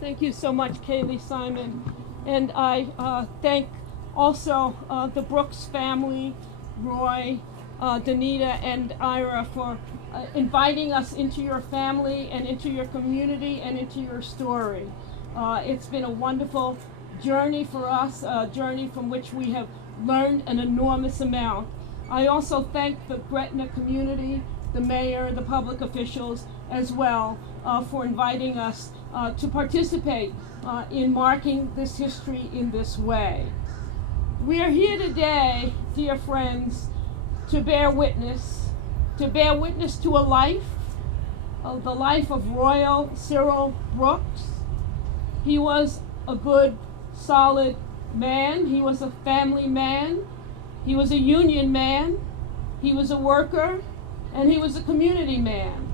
Thank you so much, Kaylee Simon. And I thank also the Brooks family, Roy, Danita, and Ira for inviting us into your family and into your community and into your story. It's been a wonderful journey for us, a journey from which we have learned an enormous amount. I also thank the Gretna community, the mayor, the public officials as well for inviting us to participate in marking this history in this way. We are here today, dear friends, to bear witness to a life, the life of Royal Cyril Brooks. He was a good, solid man. He was a family man. He was a union man. He was a worker, and he was a community man.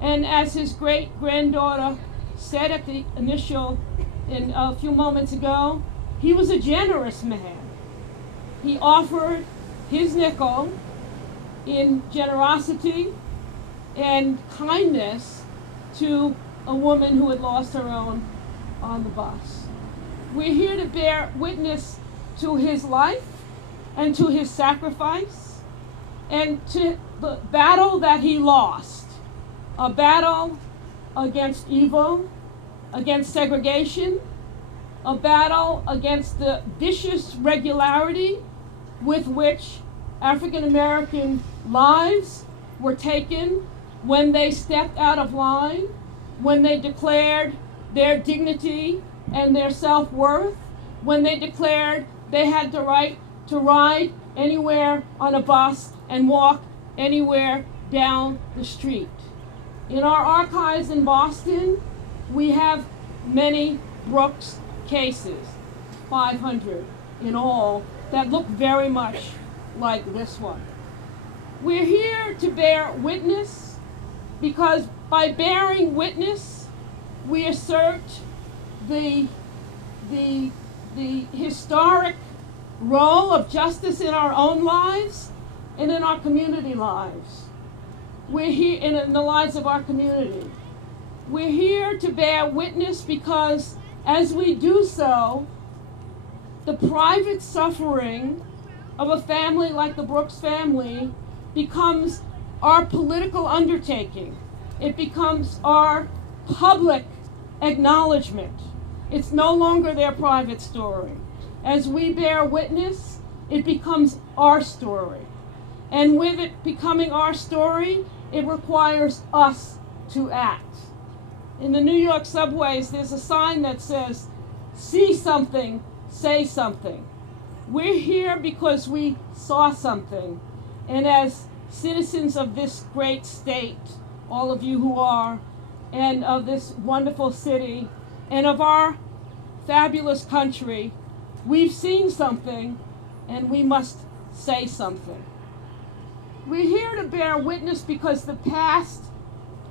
And as his great-granddaughter said at the initial, in a few moments ago, he was a generous man. He offered his nickel in generosity and kindness to a woman who had lost her own on the bus. We're here to bear witness to his life and to his sacrifice and to the battle that he lost, a battle against evil, against segregation, a battle against the vicious regularity with which African American lives were taken when they stepped out of line, when they declared their dignity and their self-worth, when they declared they had the right to ride anywhere on a bus and walk anywhere down the street. In our archives in Boston, we have many Brooks cases, 500 in all, that look very much like this one. We're here to bear witness because by bearing witness, we assert the historic role of justice in our own lives and in our community lives. We're here in the lives of our community. We're here to bear witness because as we do so, the private suffering of a family like the Brooks family becomes our political undertaking. It becomes our public acknowledgement. It's no longer their private story. As we bear witness, it becomes our story. And with it becoming our story, it requires us to act. In the New York subways, there's a sign that says, "See something, say something." We're here because we saw something. And as citizens of this great state, all of you who are, and of this wonderful city, and of our fabulous country, we've seen something, and we must say something. We're here to bear witness because the past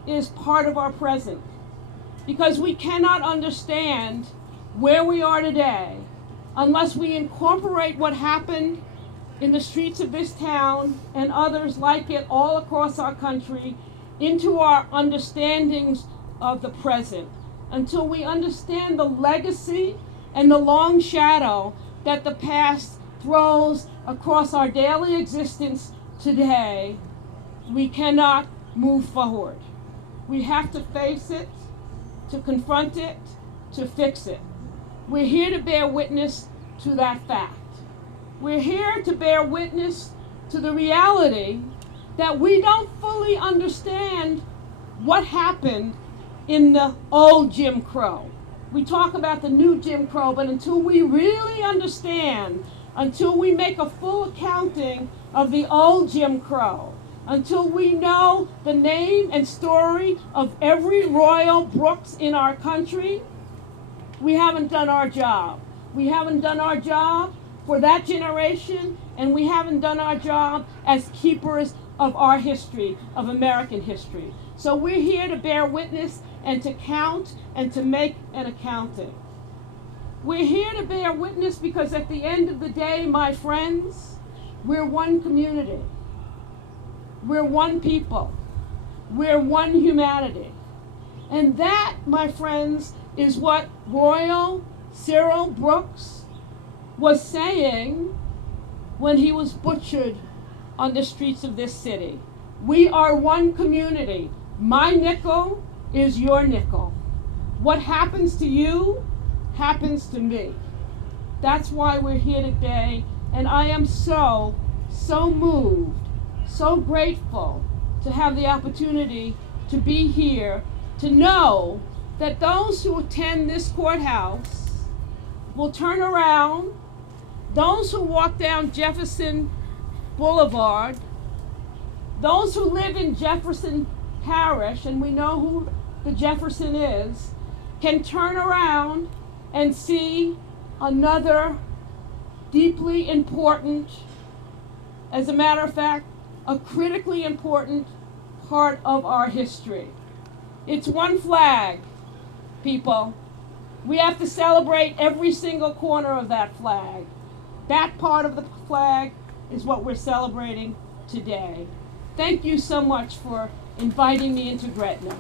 is part of our present. Because we cannot understand where we are today unless we incorporate what happened in the streets of this town and others like it all across our country into our understandings of the present, until we understand the legacy and the long shadow that the past throws across our daily existence today. We cannot move forward. We have to face it, to confront it, to fix it. We're here to bear witness to that fact. We're here to bear witness to the reality that we don't fully understand what happened in the old Jim Crow. We talk about the new Jim Crow, but until we really understand, until we make a full accounting of the old Jim Crow, until we know the name and story of every Royal Brooks in our country, we haven't done our job. We haven't done our job for that generation, and we haven't done our job as keepers of our history, of American history. So we're here to bear witness and to count and to make an accounting. We're here to bear witness because at the end of the day, my friends, we're one community. We're one people. We're one humanity. And that, my friends, is what Royal Cyril Brooks was saying when he was butchered on the streets of this city. We are one community. My nickel is your nickel. What happens to you happens to me. That's why we're here today, and I am so moved, so grateful to have the opportunity to be here, to know that those who attend this courthouse will turn around, those who walk down Jefferson Boulevard, those who live in Jefferson Parish, and we know who the Jefferson is, can turn around and see another deeply important, as a matter of fact, a critically important part of our history. It's one flag, people. We have to celebrate every single corner of that flag. That part of the flag is what we're celebrating today. Thank you so much for inviting me into Gretna.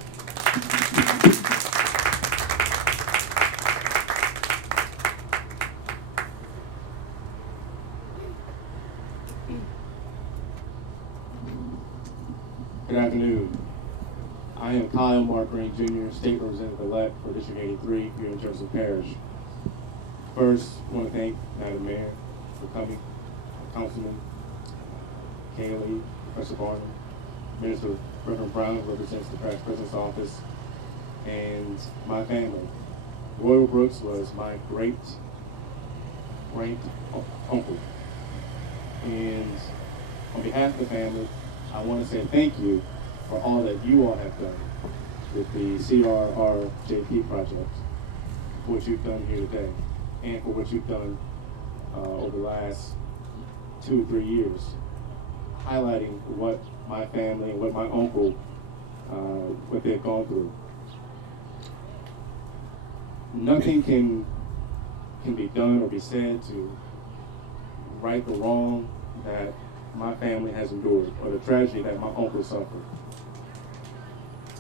Good afternoon. I am Kyle Mark Green Jr., State Representative-elect for District 83 here in Jefferson Parish. First, I want to thank Madam Mayor for coming, Councilman Kaylee, Professor Barton, Minister Reverend Brown, who represents the Parish President's Office, and my family. Royal Brooks was my great uncle. And on behalf of the family, I want to say thank you for all that you all have done with the CRRJP project, for what you've done here today, and for what you've done over the last 2 or 3 years, highlighting what my family and what my uncle, what they've gone through. Nothing can be done or be said to right the wrong that my family has endured, or the tragedy that my uncle suffered.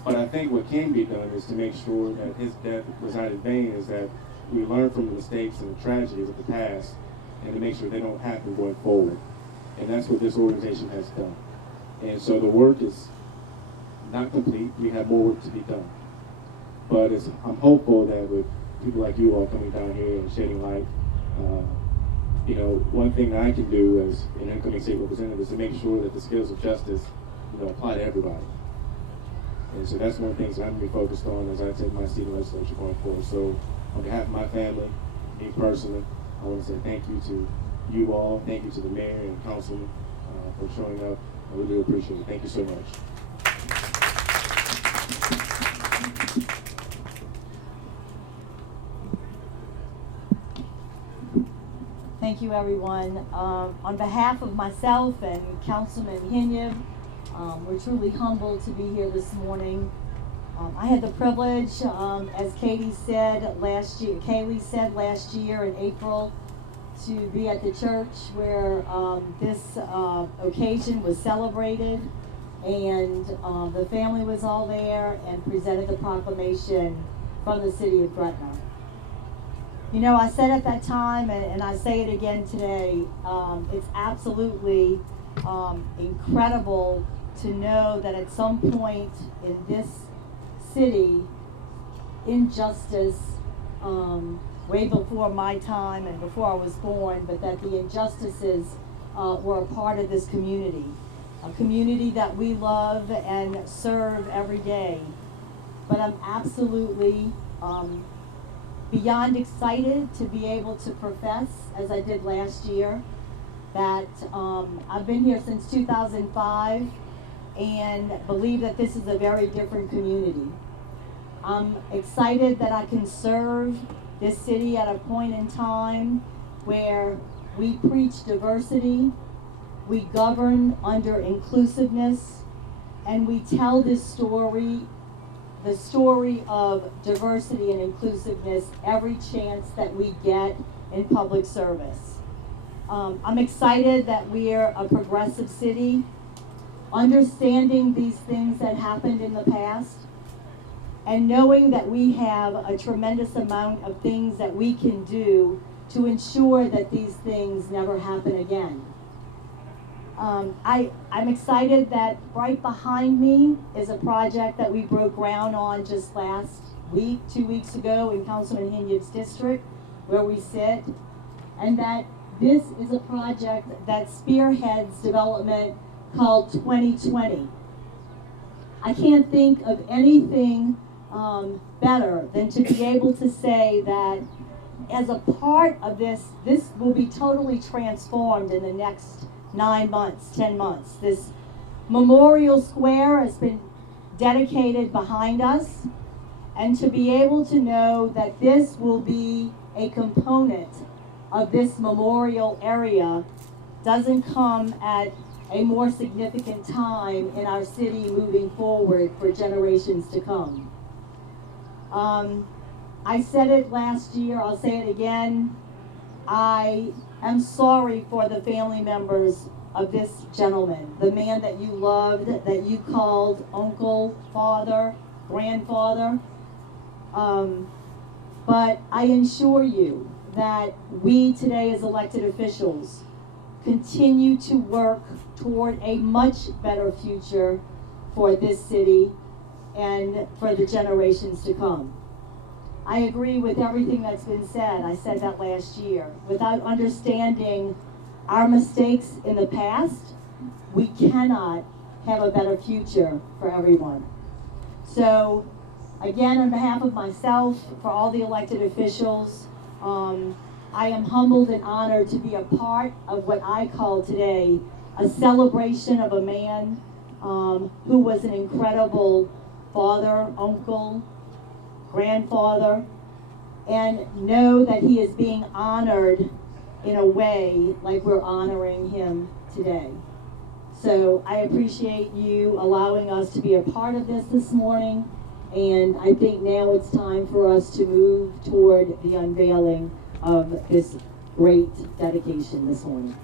But I think what can be done is to make sure that his death was not in vain, is that we learn from the mistakes and the tragedies of the past, and to make sure they don't happen going forward. And that's what this organization has done. And so the work is not complete. We have more work to be done. But I'm hopeful that with people like you all coming down here and shedding light, one thing that I can do as an incoming state representative is to make sure that the scales of justice, apply to everybody. And so that's one of the things that I'm going to be focused on as I take my seat in the legislature going forward. So on behalf of my family, me personally, I want to say thank you to you all. Thank you to the mayor and councilman for showing up. I really appreciate it. Thank you so much. Thank you, everyone. On behalf of myself and Councilman Hinyeb, we're truly humbled to be here this morning. I had the privilege, as Kaylee said last year in April, to be at the church where this occasion was celebrated, and the family was all there and presented the proclamation from the city of Gretna. I said at that time, and I say it again today, it's absolutely incredible to know that at some point in this city, injustice, way before my time and before I was born, but that the injustices were a part of this community, a community that we love and serve every day. But I'm absolutely beyond excited to be able to profess, as I did last year, that I've been here since 2005 and believe that this is a very different community. I'm excited that I can serve this city at a point in time where we preach diversity, we govern under inclusiveness, and we tell this story, the story of diversity and inclusiveness, every chance that we get in public service. I'm excited that we're a progressive city, understanding these things that happened in the past, and knowing that we have a tremendous amount of things that we can do to ensure that these things never happen again. I'm excited that right behind me is a project that we broke ground on just last week, 2 weeks ago in Councilman Hinyub's district, where we sit, and that this is a project that spearheads development called 2020. I can't think of anything better than to be able to say that as a part of this will be totally transformed in the next 9 months, 10 months. This Memorial Square has been dedicated behind us, and to be able to know that this will be a component of this memorial area doesn't come at a more significant time in our city moving forward for generations to come. I said it last year, I'll say it again. I am sorry for the family members of this gentleman, the man that you loved, that you called uncle, father, grandfather. But I assure you that we today as elected officials continue to work toward a much better future for this city and for the generations to come. I agree with everything that's been said. I said that last year. Without understanding our mistakes in the past, we cannot have a better future for everyone. So, again, on behalf of myself, for all the elected officials, I am humbled and honored to be a part of what I call today a celebration of a man who was an incredible father, uncle, grandfather, and know that he is being honored in a way like we're honoring him today. So I appreciate you allowing us to be a part of this morning, and I think now it's time for us to move toward the unveiling of this great dedication this morning.